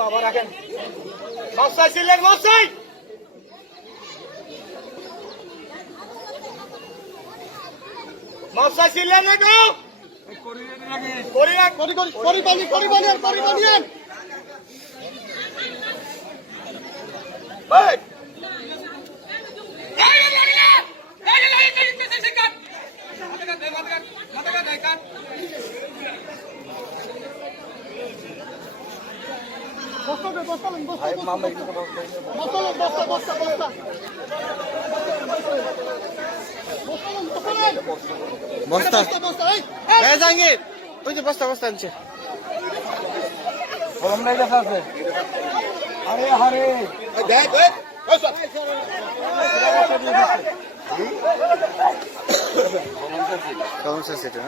বাবা রাখেন মশাই ছিলেন মশাই মশাই ছিলেন না গো করি বস্তা জাহাঙ্গীর ওই যে বস্তা আনছে আছে আরে আরে সমস্যা সেটা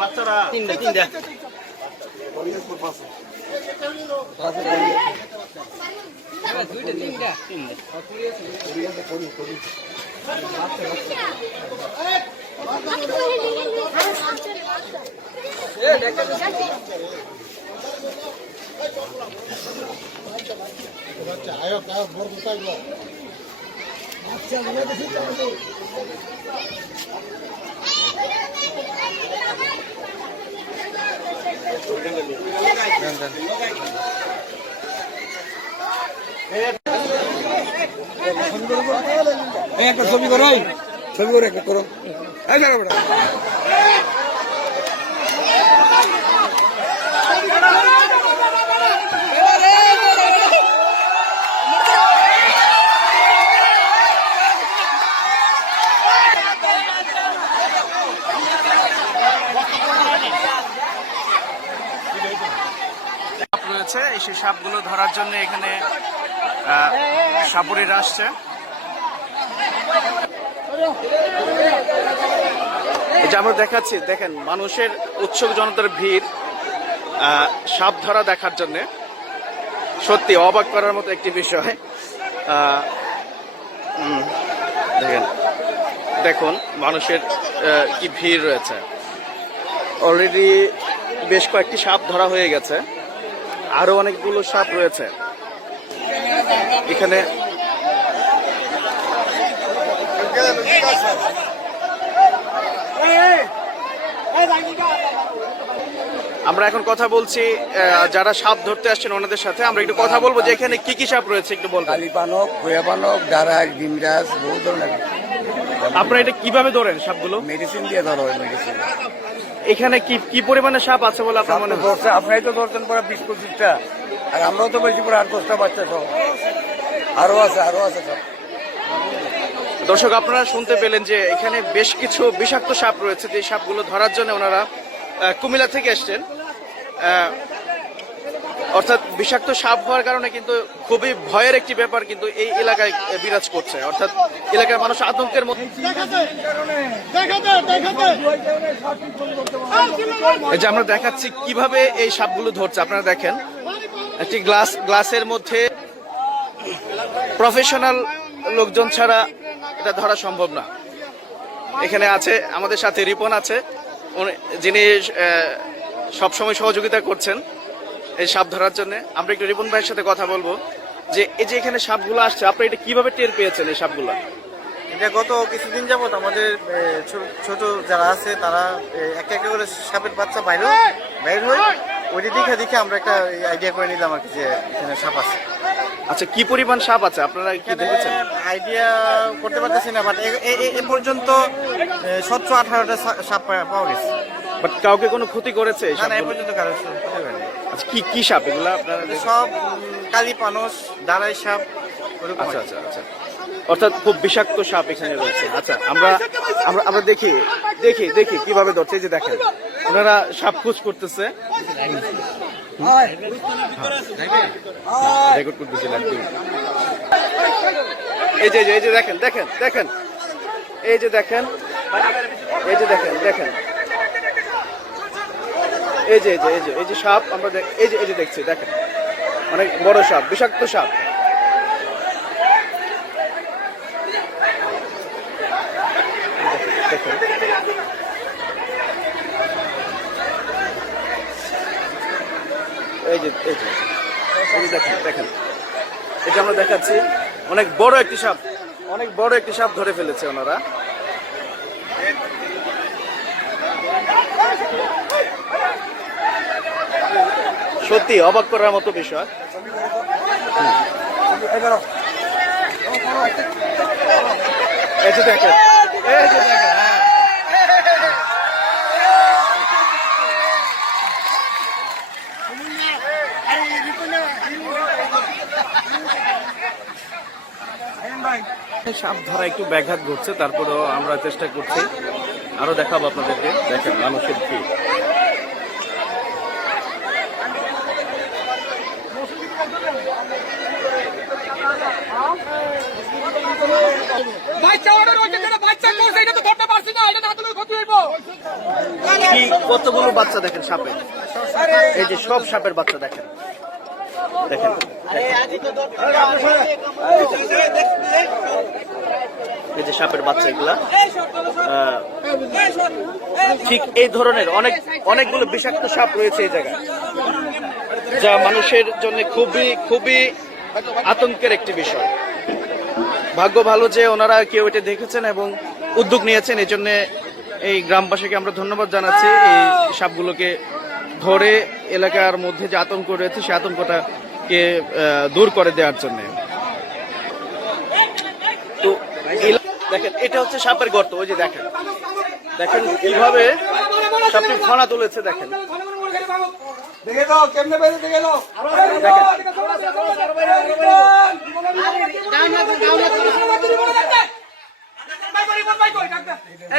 বাচ্চারা তিনটা একটা ছবি করো একটা করো রয়েছে সেই সাপগুলো ধরার জন্য এখানে সাপুরিরা আসছে। এটা আমরা দেখাচ্ছি, দেখেন মানুষের উৎসুক জনতার ভিড় সাপ ধরা দেখার জন্য, সত্যি অবাক করার মতো একটি বিষয়। দেখুন মানুষের কি ভিড় রয়েছে। অলরেডি বেশ কয়েকটি সাপ ধরা হয়ে গেছে, আরো অনেকগুলো সাপ রয়েছে এখানে। আমরা এখন কথা বলছি যারা সাপ ধরতে আসছেন ওনাদের সাথে। আমরা একটু কথা বলবো যে এখানে কি কি সাপ রয়েছে একটু বলবো। কালীপানক, ভুয়াপানক, ডারাক, ডিমরাজ, বহু ধরনের। আপনারা এটা কিভাবে ধরেন সাপগুলো? মেডিসিন দিয়ে ধরো, মেডিসিন। এখানে কি পরিমাণে সাপ আছে বলে আপনার মনে হচ্ছে? আপনারাই তো ধরছেন পরে 20-25টা, আর আমরাও তো বলছি পরে 8-10টা বাচ্চা সব আরো আছে সব। দর্শক আপনারা শুনতে পেলেন যে এখানে বেশ কিছু বিষাক্ত সাপ রয়েছে, যে সাপগুলো ধরার জন্য ওনারা কুমিল্লা থেকে এসছেন। অর্থাৎ বিষাক্ত সাপ হওয়ার কারণে কিন্তু খুবই ভয়ের একটি ব্যাপার কিন্তু এই এলাকায় বিরাজ করছে। অর্থাৎ এলাকার মানুষ আতঙ্কের মধ্যে। এই যে আমরা দেখাচ্ছি কিভাবে এই সাপগুলো ধরছে, আপনারা দেখেন। একটি গ্লাসের মধ্যে প্রফেশনাল লোকজন ছাড়া এটা ধরা সম্ভব না। এখানে আছে আমাদের সাথে রিপন আছে, যিনি সবসময় সহযোগিতা করছেন এই সাপ ধরার জন্য। আমরা একটু রিপন ভাইয়ের সাথে কথা বলবো যে এই যে এখানে সাপগুলো আসছে, আপনি এটা কিভাবে টের পেয়েছেন এই সাপগুলো? এটা গত কিছুদিন যাবত আমাদের ছোট যারা আছে তারা একটা একটা করে সাপের বাচ্চা বাইর হয়, ওইটা দেখে আমরা একটা আইডিয়া করে নিলাম আর কি যে এখানে সাপ আছে। আচ্ছা, কি পরিমাণ সাপ আছে আপনারা কি দেখেছেন? আইডিয়া করতে পারতেছি না, বাট এ পর্যন্ত 17-18টা সাপ পাওয়া গেছে। বাট কাউকে কোনো ক্ষতি করেছে এই না না, এ সাপগুলো? পর্যন্ত কারো ক্ষতি হয়নি। আচ্ছা, কি কি সাপ এগুলা আপনারা? সব কালি পানস, দাঁড়াই সাপ, ওরকম আচ্ছা আর কি। আচ্ছা আচ্ছা, অর্থাৎ খুব বিষাক্ত সাপ এখানে রয়েছে। আচ্ছা, আমরা আমরা আমরা দেখি দেখি দেখি কিভাবে ধরছে। এই যে দেখেন, ওনারা সাপ খোঁজ করতেছে, রেকর্ড করতেছিলেন। এই যে এই যে দেখেন দেখেন দেখেন, এই যে দেখেন, এই যে দেখেন দেখেন, এই যে এই যে সাপ আমরা এই যে দেখছি, দেখেন অনেক বড় সাপ, বিষাক্ত সাপ। দেখেন, এই যে দেখেন দেখেন, এটা আমরা দেখাচ্ছি, অনেক বড় একটি সাপ, অনেক বড় একটি সাপ ধরে ফেলেছে ওনারা। সত্যি অবাক করার মতো বিষয়। এই যে দেখেন, এই যে দেখেন, হ্যাঁ। সাপ ধরা একটু ব্যাঘাত ঘটছে, তারপরেও আমরা চেষ্টা করছি, আরো দেখাবো আপনাদেরকে। দেখেন মানুষের ভিড়। কি কতগুলো বাচ্চা দেখেন সাপের, এই যে সব সাপের বাচ্চা দেখেন দেখেন। এই যে সাপের বাচ্চা এগুলা ঠিক এই ধরনের অনেকগুলো বিষাক্ত সাপ রয়েছে এই জায়গায়, যা মানুষের জন্য খুবই খুবই আতঙ্কের একটি বিষয়। ভাগ্য ভালো যে ওনারা কেউ এটা দেখেছেন এবং উদ্যোগ নিয়েছেন, এই জন্য এই গ্রামবাসীকে আমরা ধন্যবাদ জানাচ্ছি এই সাপগুলোকে ধরে এলাকার মধ্যে যে আতঙ্ক রয়েছে সেই আতঙ্কটাকে দূর করে দেওয়ার জন্য। তো দেখেন, এটা হচ্ছে সাপের গর্ত। ওই যে দেখেন দেখেন কিভাবে সাপটি ফনা তুলেছে, দেখেন দেখে দাও কেমনে বেঁধে দেখে দাও।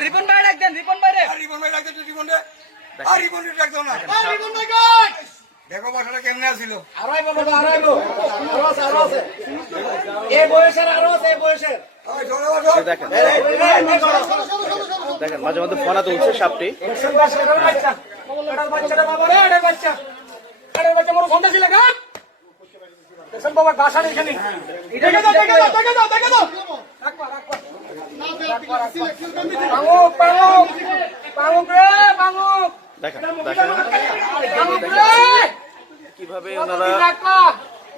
রিপন ভাই রাখবেন, রিপন ভাই রে, রিপন ভাই রাখতে তো রিপন রে, আর রিপন রে রাখতো না। রিপন ভাই কই? দেখো বাসাটা কেমনে আছিল। আরো আরো আছে এই বয়সের, আরো আছে এই বয়সের। দেখেন দেখেন মাঝে মধ্যে ফনা তুলছে সাপটি। বাচ্চাটা বাবা রে, এটা বাচ্চা, এটা বাচ্চা মোর সন্ধ্যা ছিল গা। দেখেন বাবা গাছা এখানে, দেখে দাও দেখে দাও দেখে দাও দেখে দাও, রাখবা রাখবা পাঙ্গুক পাঙ্গুক পাঙ্গুক রে পাঙ্গুক। দেখেন দেখেন কিভাবে ওনারা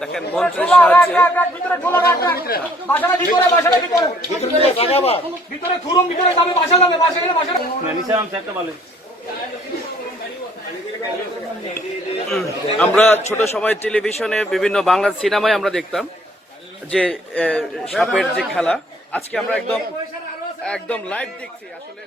দেখেন মন্ত্রের সাহায্যে ভিতরে ঢোলা রাখবে, বাসাটা ভিতরে, বাসাটা ভিতরে, ভিতরে ঘুরুম, ভিতরে যাবে, বাসা যাবে, বাসা গেলে বাসা। আমরা ছোট সময় টেলিভিশনে বিভিন্ন বাংলা সিনেমায় আমরা দেখতাম যে সাপের যে খেলা, আজকে আমরা একদম লাইভ দেখছি আসলে।